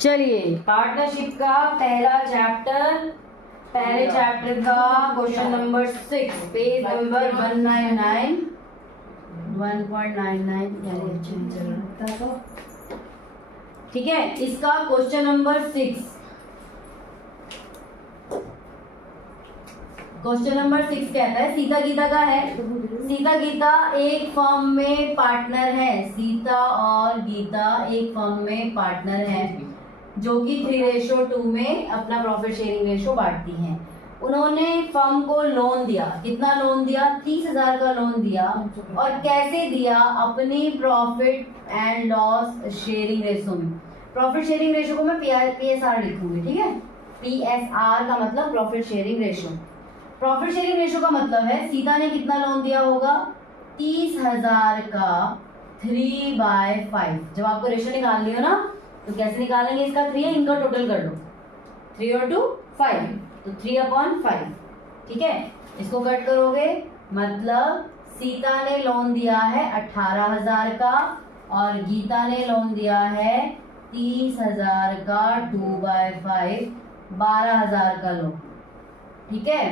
चलिए पार्टनरशिप का पहले चैप्टर का क्वेश्चन नंबर 6 पेज नंबर 199 ठीक है। इसका क्वेश्चन नंबर 6 कहता है सीता गीता का है। सीता गीता एक फर्म में पार्टनर है। सीता और गीता एक फर्म में पार्टनर है जो कि 3:2 में अपना प्रॉफिट शेयरिंग रेशो बांटती हैं। उन्होंने फर्म को लोन दिया। कितना लोन दिया? 30,000 का लोन दिया। और कैसे दिया? अपनी profit and loss sharing ratio में। प्रॉफिट शेयरिंग रेशो को मैं PSR लिखूंगी, ठीक है। PSR का मतलब profit sharing ratio. Profit sharing ratio का मतलब है सीता ने कितना लोन दिया होगा? 30,000 का 3/5। जब आपको रेशो निकालनी हो ना तो कैसे निकालेंगे? इसका 3 है, इनका टोटल कर लो। 3 और 2 5, तो 3/5, ठीक है। इसको कट करोगे मतलब सीता ने लोन दिया है 18,000 का और गीता ने लोन दिया है 30,000 का 2/5, 12,000 का लोन, ठीक है।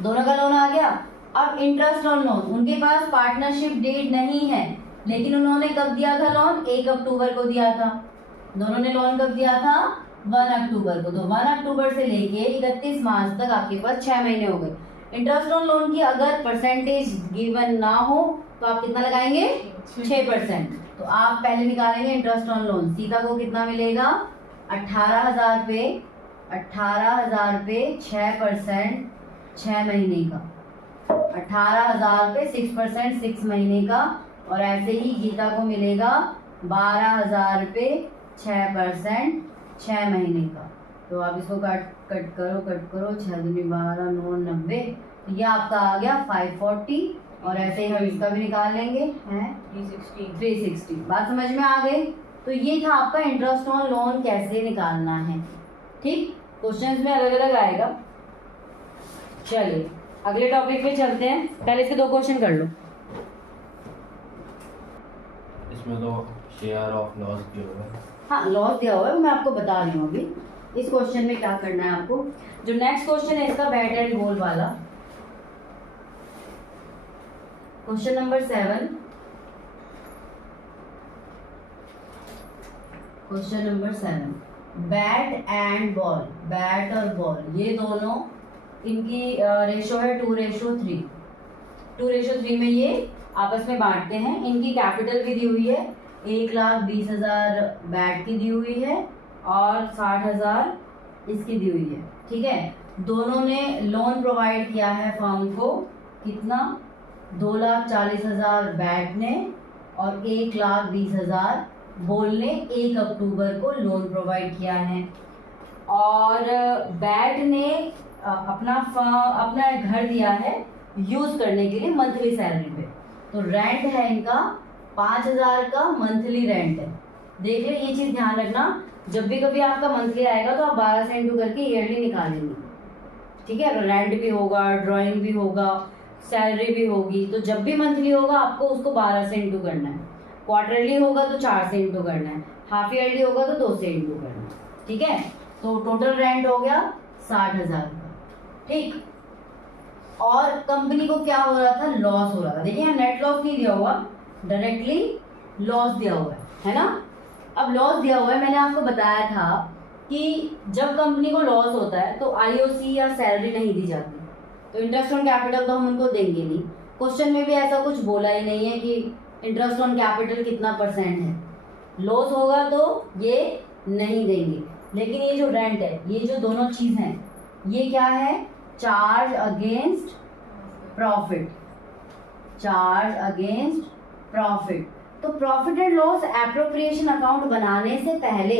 दोनों का लोन आ गया। अब इंटरेस्ट ऑन लोन, उनके पास पार्टनरशिप डेट नहीं है लेकिन उन्होंने कब दिया था लोन? 1 अक्टूबर को दिया था। दोनों ने लोन कब दिया था? 1 अक्टूबर को। तो 1 अक्टूबर से लेके 31 मार्च तक आपके पास 6 महीने हो गए। इंटरेस्ट ऑन लोन की अगर परसेंटेज गिवन ना हो तो आप कितना लगाएंगे? 6%। तो आप पहले निकालेंगे इंटरेस्ट ऑन लोन। सीता को कितना मिलेगा? 18,000 पे 6% 6 महीने का। 18,000 पे 6% 6 महीने का। और ऐसे ही गीता को मिलेगा 12,000 पे 6% 6 महीने का। तो आप इसको कट करो 6 दूनी 12 9 90। तो ये आपका आ गया 540। और ऐसे ही हम इसका भी निकाल लेंगे, है 360। बात समझ में आ गई? तो ये था आपका इंटरेस्ट ऑन लोन कैसे निकालना है, ठीक। क्वेश्चंस में अलग अलग आएगा। चलिए अगले टॉपिक पे चलते हैं। पहले इसके 2 क्वेश्चन कर लो। इसमें तो शेयर ऑफ लॉस दिया हुआ है। हाँ, लॉस दिया हुआ है, मैं आपको बता रही हूँ अभी इस क्वेश्चन में क्या करना है आपको। जो नेक्स्ट क्वेश्चन है इसका बैट एंड बॉल वाला, question number 7। Question number 7, bat and ball. Bat और बॉल ये दोनों इनकी रेशो है 2:3। 2:3 में ये आपस में बांटते हैं। इनकी कैपिटल भी दी हुई है, 1,20,000 बैट की दी हुई है और 60,000 इसकी दी हुई है, ठीक है। दोनों ने लोन प्रोवाइड किया है फर्म को। कितना? 2,40,000 बैट ने और 1,20,000 बॉल ने 1 अक्टूबर को लोन प्रोवाइड किया है। और बैट ने अपना घर दिया है यूज करने के लिए मंथली सैलरी पे। तो रेंट है इनका 5,000 का मंथली रेंट है। देख ले, ये चीज ध्यान रखना, जब भी कभी आपका मंथली आएगा तो आप 12 से इंटू करके ईयरली निकालेंगे, ठीक है। रेंट भी होगा, ड्राइंग भी होगा, सैलरी भी होगी। तो जब भी मंथली होगा आपको उसको 12 से इंटू करना है। क्वार्टरली होगा तो 4 से इंटू करना है। हाफ ईयरली होगा तो 2 से इंटू करना है, ठीक है। तो टोटल रेंट हो गया 60,000 का, ठीक। और कंपनी को क्या हो रहा था? लॉस हो रहा था। देखिए नेट लॉस नहीं दिया हुआ, डायरेक्टली लॉस दिया हुआ है ना। अब लॉस दिया हुआ है, मैंने आपको बताया था कि जब कंपनी को लॉस होता है तो IOC या सैलरी नहीं दी जाती। तो इंटरेस्ट ऑन कैपिटल तो हम उनको देंगे नहीं। क्वेश्चन में भी ऐसा कुछ बोला ही नहीं है कि इंटरेस्ट ऑन कैपिटल कितना % है। लॉस होगा तो ये नहीं देंगे। लेकिन ये जो रेंट है, ये जो दोनों चीज हैं, ये क्या है? Charge against profit. Charge against profit. तो profit and loss appropriation account बनाने से पहले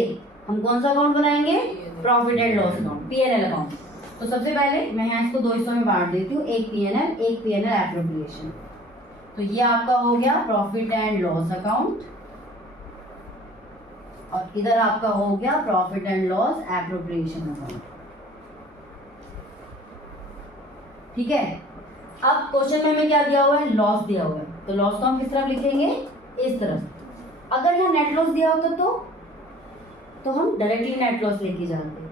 हम कौन सा अकाउंट बनाएंगे? Profit and loss account, PNL account. तो सबसे पहले मैं यहाँ इसको 2 हिस्सों में बांट देती हूँ, एक PNL एप्रोप्रिएशन। तो ये आपका हो गया प्रॉफिट एंड लॉस अकाउंट और इधर आपका हो गया profit and loss appropriation account, ठीक है। अब क्वेश्चन में हमें क्या दिया हुआ है? लॉस दिया हुआ है। तो लॉस को हम किस तरफ लिखेंगे? इस तरफ। अगर यहाँ नेट लॉस दिया होता तो तो हम डायरेक्टली नेट लॉस लेके जाते।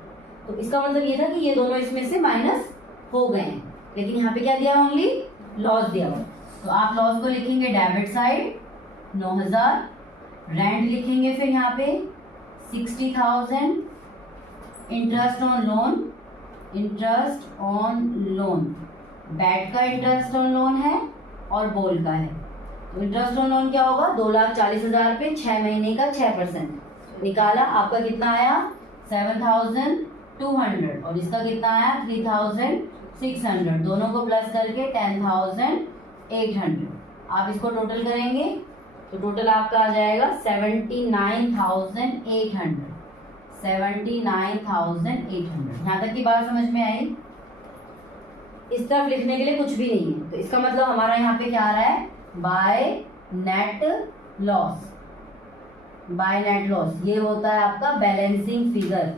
तो इसका मतलब ये था कि ये दोनों इसमें से माइनस हो गए हैं, लेकिन यहाँ पे क्या दिया, ओनली लॉस दिया हुआ। तो आप लॉस को लिखेंगे डेबिट साइड 9000, रेंट लिखेंगे फिर यहाँ पे 60,000, interest on loan, interest on loan, bat का इंटरेस्ट ऑन लोन है और बोल का है। तो इंटरेस्ट ऑन लोन क्या होगा, 2,40,000 पे 6 महीने का 6% निकाला, आपका कितना आया 7,200, और इसका कितना आया 3,600, दोनों को प्लस करके 10,800। आप इसको टोटल करेंगे तो टोटल आपका आ जाएगा 79,800। 79,800। यहाँ तक की बात समझ में आई? इस तरफ लिखने के लिए कुछ भी नहीं है, तो इसका मतलब हमारा यहाँ पे क्या आ रहा है, by net loss. By net loss ये होता है आपका बैलेंसिंग फिगर,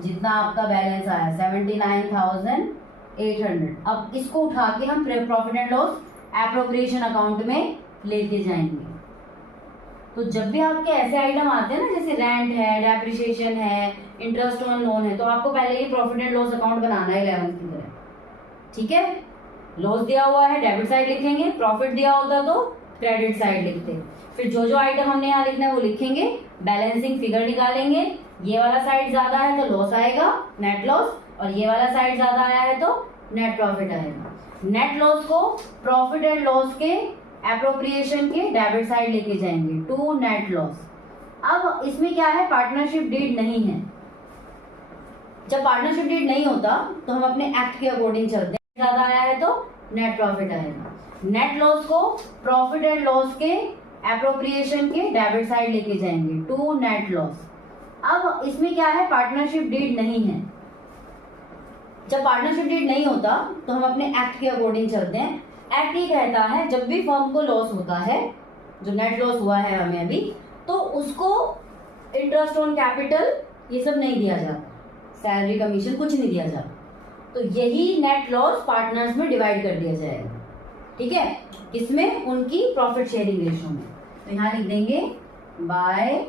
जितना आपका बैलेंस आया 79,800। अब इसको उठा के हम profit and loss appropriation account में लेके जाएंगे। तो जब भी आपके ऐसे आइटम आते हैं ना, जैसे रेंट है, डेप्रिसिएशन है, इंटरेस्ट ऑन लोन है, तो आपको पहले ही प्रॉफिट एंड लॉस अकाउंट बनाना है 11th की तरह, ठीक है। लॉस दिया हुआ है डेबिट साइड लिखेंगे, प्रॉफिट दिया होता तो क्रेडिट साइड लिखते। फिर जो जो आइटम हमने यहाँ लिखना है वो लिखेंगे, बैलेंसिंग फिगर निकालेंगे। ये वाला साइड ज्यादा है तो लॉस आएगा, नेट लॉस, और ये वाला साइड ज्यादा आया है तो नेट प्रॉफिट आएगा। नेट लॉस को प्रॉफिट एंड लॉस के एप्रोप्रिएशन के डेबिट साइड लेके जाएंगे टू नेट लॉस। अब इसमें क्या है, पार्टनरशिप डीड नहीं है। जब पार्टनरशिप डीड नहीं होता तो हम अपने एक्ट के अकॉर्डिंग चलते हैं, ज्यादा आया है तो नेट प्रॉफिट आएगा। नेट लॉस को प्रॉफिट एंड लॉस के एप्रोप्रिएशन के डेबिट साइड लेके जाएंगे टू नेट लॉस। अब इसमें क्या है, पार्टनरशिप डीड नहीं है। जब पार्टनरशिप डीड नहीं होता तो हम अपने एक्ट के अकॉर्डिंग चलते हैं। एक्ट ये कहता है जब भी फर्म को लॉस होता है, जो नेट लॉस हुआ है हमें अभी, तो उसको इंटरेस्ट ऑन कैपिटल ये सब नहीं दिया जाता, सैलरी कमीशन कुछ नहीं दिया जाता। तो यही नेट लॉस पार्टनर्स में डिवाइड कर दिया जाएगा, ठीक है। किसमें, उनकी प्रॉफिट शेयरिंग रेशो में। तो यहाँ लिख देंगे by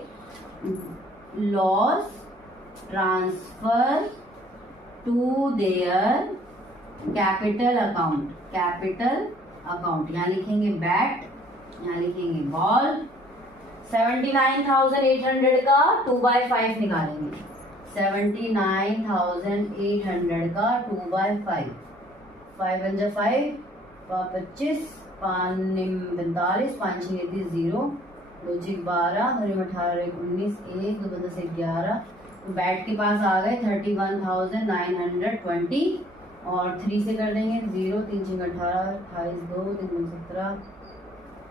loss transfer to their capital account. Capital account यहाँ लिखेंगे बैट, यहाँ लिखेंगे बॉल। 79,800 का 2/5 निकालेंगे। 79,800 का 2/5, 5 × 5 25, 5 × 45, 5 × 0, 2 × 12, 18 × 19, 1 2 10 11। बैट के पास आ गए 31,920, और 3 से कर देंगे 0, 3 × 18, 28, 2 3 × 17,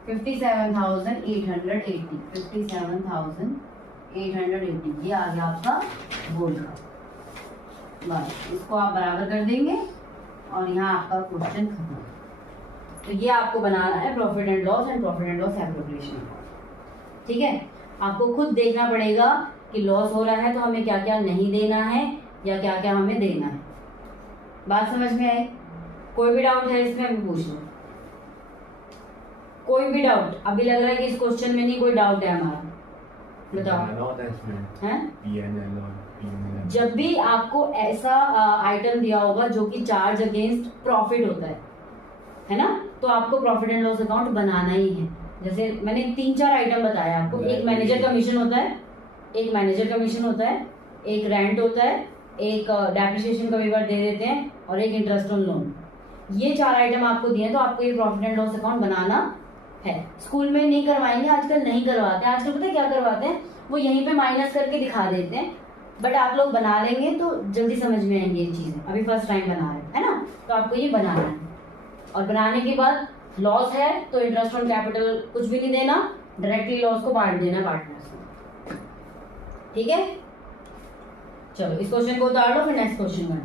57,880। 57,880 ये आ गया आपका बोल का। बस इसको आप बराबर कर देंगे और यहाँ आपका क्वेश्चन खत्म। तो ये आपको बनाना है profit and loss and profit and loss appropriation, ठीक है। आपको खुद देखना पड़ेगा कि लॉस हो रहा है तो हमें क्या क्या नहीं देना है या क्या क्या हमें देना है। बात समझ में आई? कोई भी डाउट है इसमें अभी पूछ लो, कोई भी डाउट। अभी लग रहा है कि इस क्वेश्चन में नहीं कोई डाउट है हमारा, बताओ। जब भी आपको ऐसा आइटम दिया होगा जो कि चार्ज अगेंस्ट प्रॉफिट होता है ना, तो आपको प्रॉफिट एंड लॉस अकाउंट बनाना ही है। जैसे मैंने 3-4 आइटम बताया आपको, एक मैनेजर कमीशन होता है, एक रेंट होता है, एक डेप्रिसिएशन कभी बार दे देते हैं, और एक इंटरेस्ट ऑन लोन। ये 4 आइटम आपको दिए, तो आपको ये प्रॉफिट एंड लॉस अकाउंट बनाना है। स्कूल में नहीं करवाएंगे, आजकल नहीं करवाते हैं। आजकल पता है क्या करवाते हैं, वो यहीं पे माइनस करके दिखा देते हैं, बट आप लोग बना लेंगे तो जल्दी समझ में आएंगे ये चीजें। अभी फर्स्ट टाइम बना रहे हैं ना, तो आपको ये बनाना है। और बनाने के बाद लॉस है तो इंटरेस्ट ऑन कैपिटल कुछ भी नहीं देना, डायरेक्टली लॉस को बांट देना पार्टनर्स में, ठीक है। चलो इस क्वेश्चन को उतार लो, फिर नेक्स्ट क्वेश्चन में।